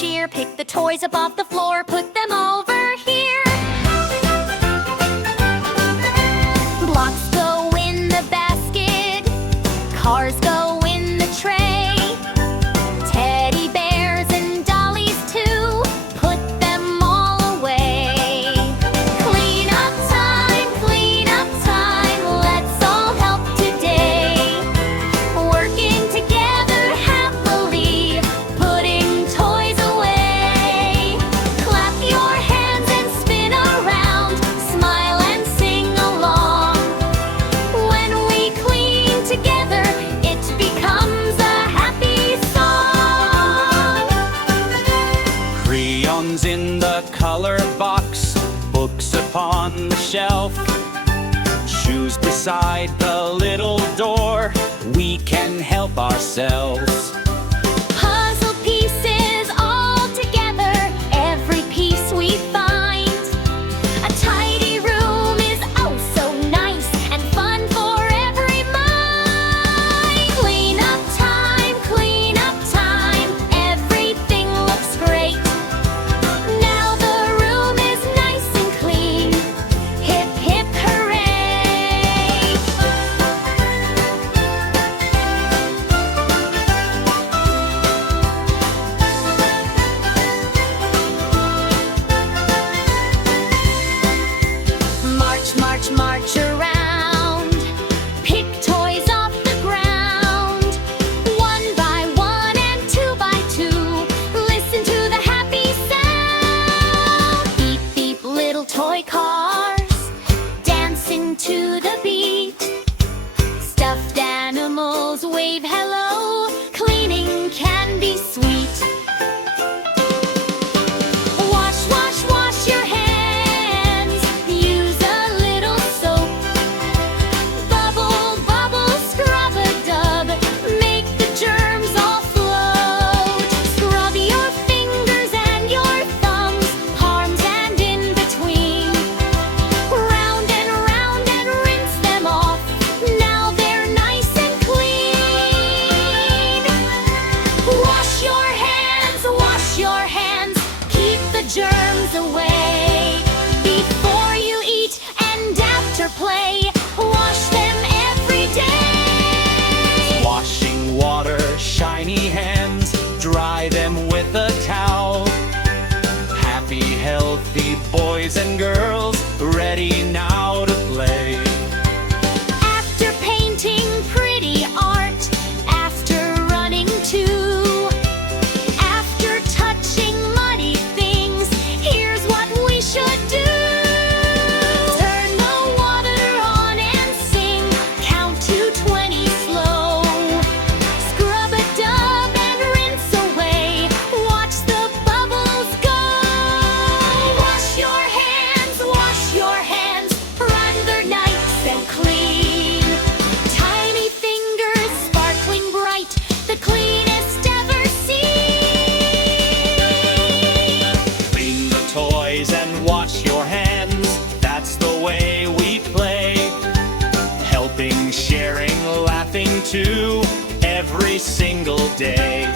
cheer. Pick the toys up off the floor, put them over here. Blocks go in the basket, cars go in the tray. Teddy bears and dollies too, put them all away. Clean up time, let's all help today. Working together happily, putting toys away. Clap your hands and spin around, smile and sing along. When we clean together, it becomes a happy song. Crayons in the color box, books upon the shelf, shoes beside the little door. We can help ourselves. Puzzle pieces all together, every piece we find. A tidy room is oh so nice and fun for every mind. Clean up time, everything looks great. Now the room is nice and clean. Hip hip hooray! March around. Pick toys off the ground. One by one and two by two. Listen to the happy sound. Beep, beep, little toy cars, dancing to the beat. Stuffed animals wave hello. Cleaning can be sweet. Wash your hands. Use a little soap. Bubble, scrub-a-dub. Make the germs all float. Scrub your fingers and your thumbs, palms and in between. Round and rinse them off. Now they're nice and clean. Wash your hands. Keep the germs away. Before you eat and after play, wash them every day. Washing water, shiny hands, dry them with a towel. Happy, healthy boys and girls, ready now to play. After painting pretty art, after running too, after touching muddy things, here's what we should do. Turn the water on and sing, count to 20 slow. Scrub-a-dub and rinse away, watch the bubbles go. Wash your hands, run they're nice and clean. Tiny fingers sparkling bright, the cleanest ever seen. Clean the toys and wash your hands, that's the way we play. Helping, sharing, laughing too, every single day.